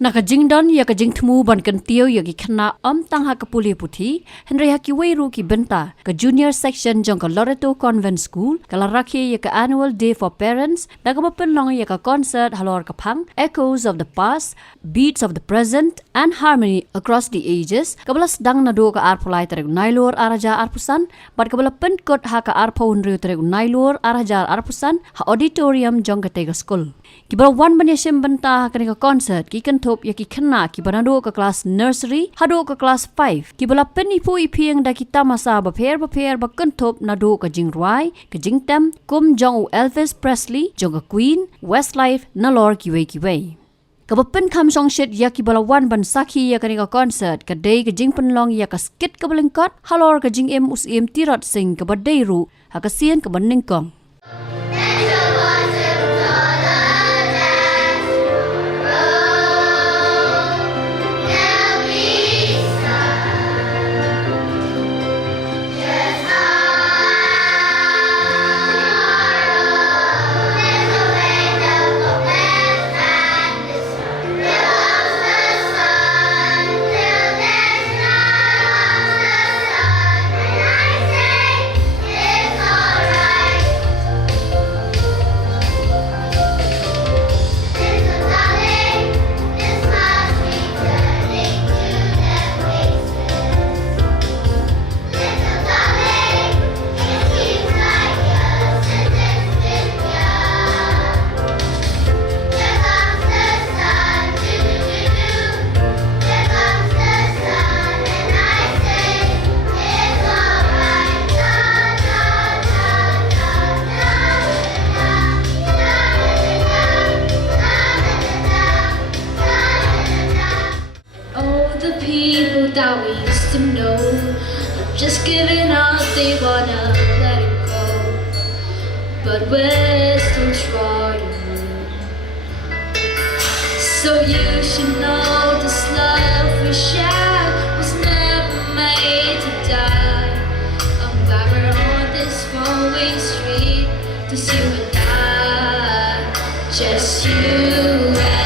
Naka jingdon ya ka jingtmu ban kan tiyo ya ki khana tang ha ka puli puthi henry ha ki weiru ki benta ka junior section jong ka Loreto convent school kala rakhi ya ka annual day for parents daga mapen long ya ka concert Halor ka phang echoes of the past beats of the present and harmony across the ages kabalas dang na do ka arpulai tere nailor araja arpusan bat kabala Pynkut ha ka arphon ri tere nailor araja arpusan ha auditorium jong ka tega Skul kibara wan banyashim benta ha ka concert ki kan ya ki khana ki banado ka class nursery hado ka class 5 ki bala penni pui phieng da ki tamasa ba pher ba kanthop na do ka jingrai ka jingtam kum jong Elvis Presley jong ka Queen Westlife na lor ki wei ka pen kham song shit ya ki bala wan ban sakhi ya ka concert ka dei ka jingpan long ya ka skit ka Lyngkot Halor ka Jingim Syiem Tirot sing ka ba dei ru ha ka sien ka ban Lyngkong that we used to know are just giving up, they wanna let it go, but we're still trying. So you should know this love we share was never made to die. I'm glad we're on this one-way street, just you and I, just you and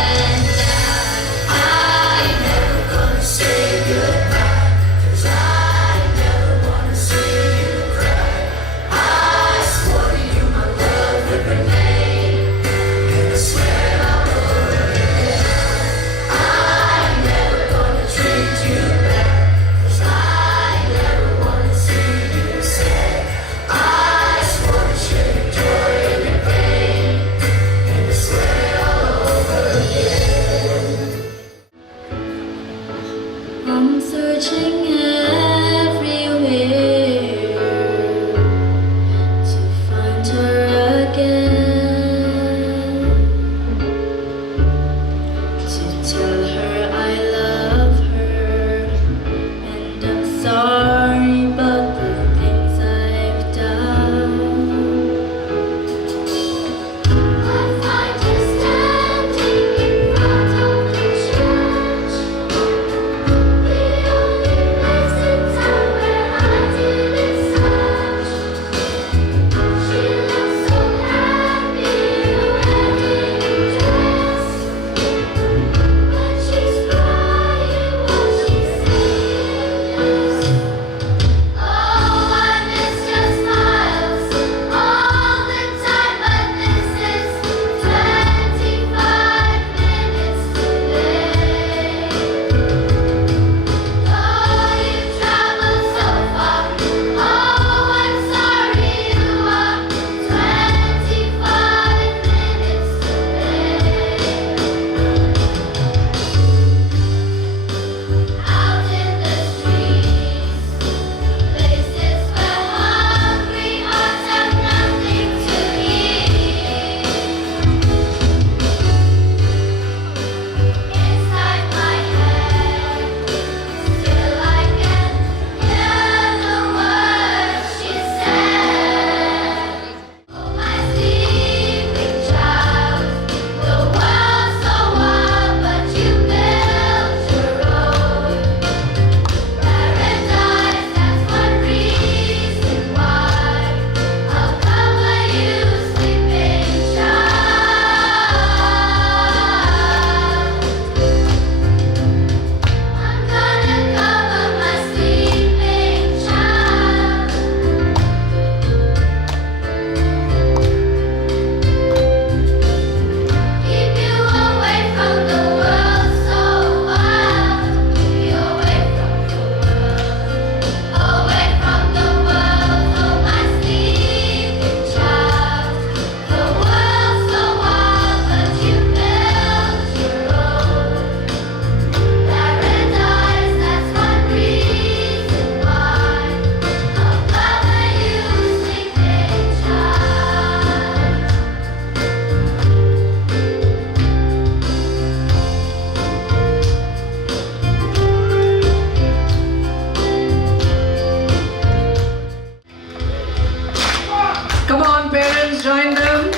join them.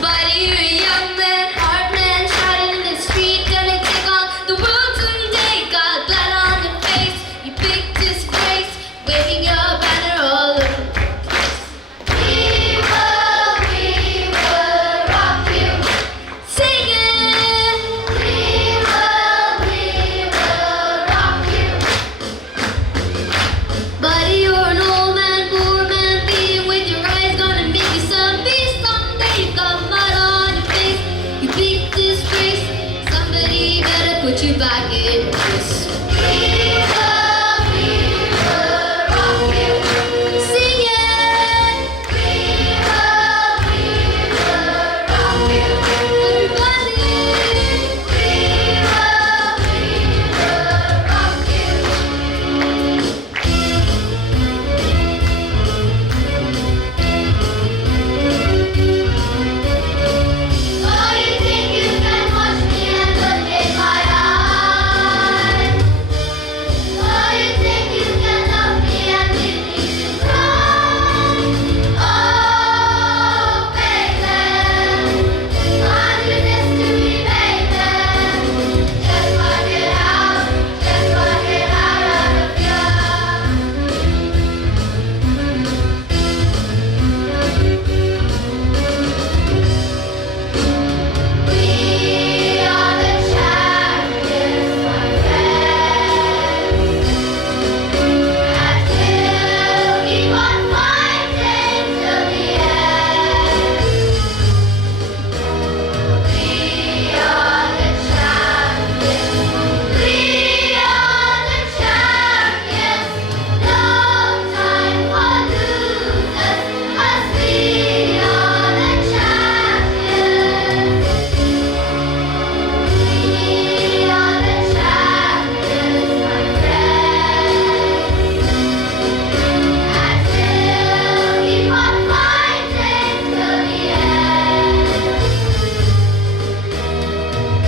Buddy, you're a young man, hard man, shouting in the street, gonna take on the world someday. Got blood on your face, you big disgrace, waving your banner all over the place. We will rock you. Sing it. We will rock you. Buddy, you're an old man, poor man, beating with your eyes, gonna make you some beast someday. You got mud on your face, you big disgrace. Somebody better put you back in place. We will rock you. Sing it. We will rock you. Everybody. We will rock you. Oh, you think you can watch me and look in my eyes? Oh, you think you can love me and leave me to cry? Oh, baby, I'm your mystery, baby. Just work it out of you. We are the champions, my friends. Until keep on fighting till the end. We are the champions. We are the champions. No time for losers, 'cause we are the champions. We are the champions, my friends. Until keep on fighting till the end.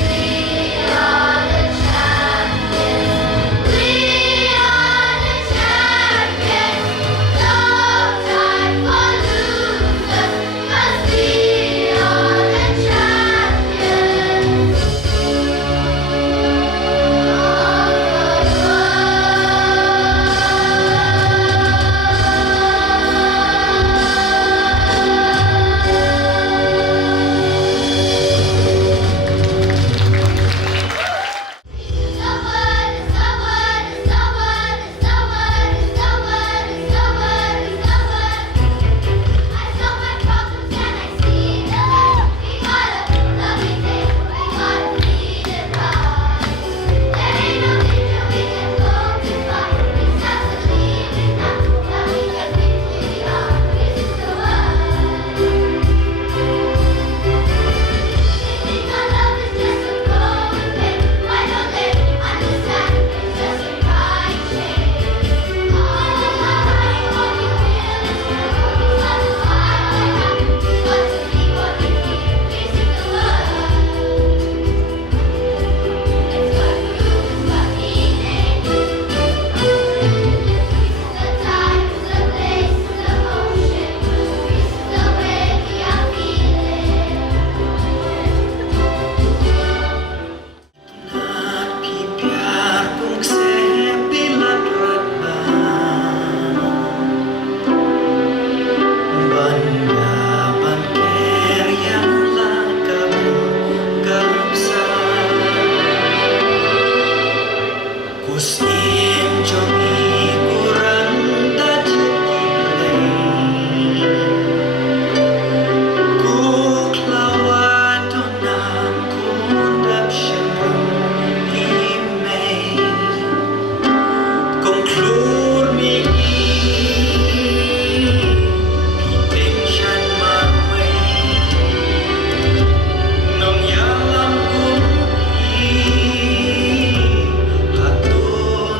We are the champions. We are the champions. No time for losers, 'cause we are the champions.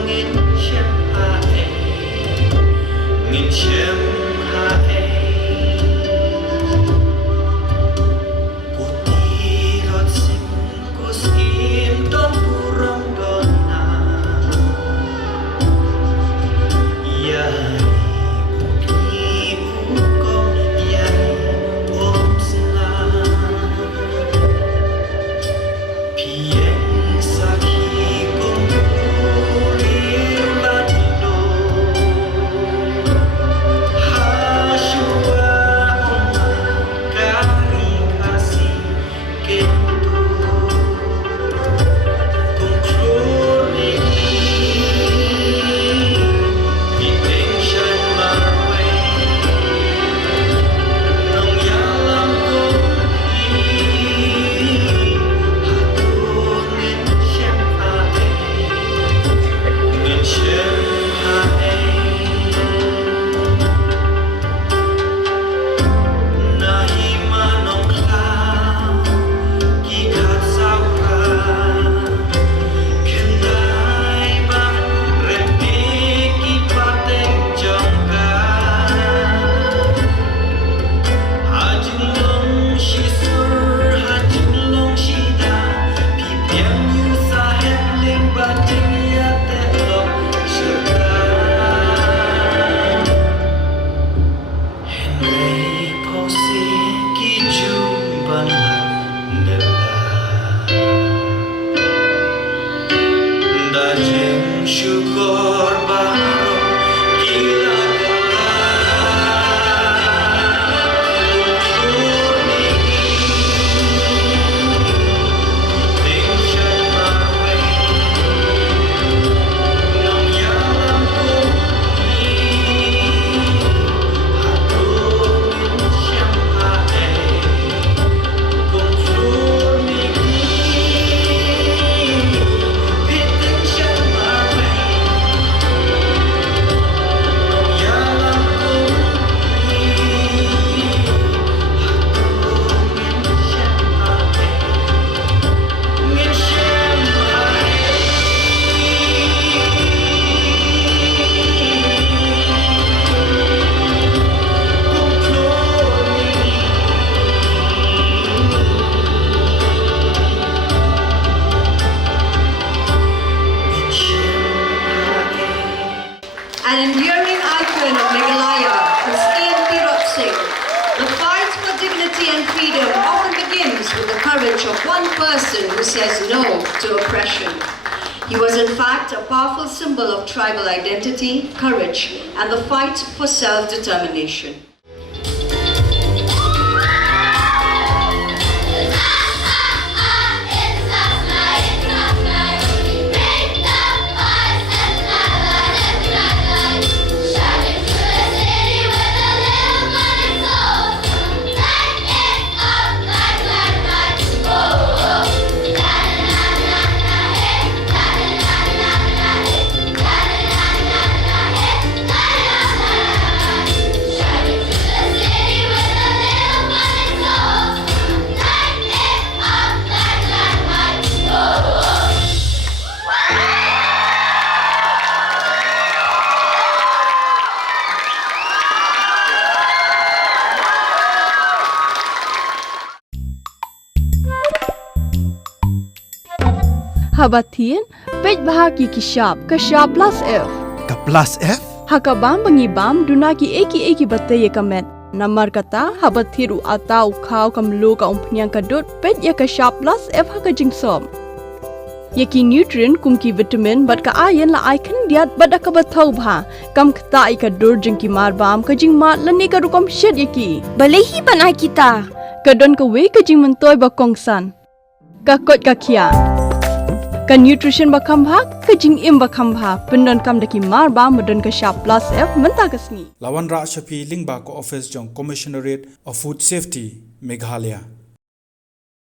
Hãy subscribe an enduring icon of Meghalaya, Syiem Tirot. The fight for dignity and freedom often begins with the courage of one person who says no to oppression. He was in fact a powerful symbol of tribal identity, courage, and the fight for self-determination. Habatin, pej bahagi kishap, kashap plus F. Ka plus F? Hakabam bangibam dunaki eki batay kamet. Namar kata habathiru atau kau kamlu ka umpnyang kadut pej ya kashap plus F hakajingsom. Yaki nutrient kumki vitamin bat ka ayan la icon diat bat akabathau bha kam kta ikadur jingki marbam kajing mat lani ka rukom shed yaki. Balehi banai kita. Kadon ka we kajing mentoy bakongsan. Kakot kakia. Ka nutrition bakam bha ka Jingim bakam bha pendon kam daki marba modon ka sharp plus F menta kasni Lawan Ra Shapi Lingba ko office jong Commissionerate of Food Safety Meghalaya.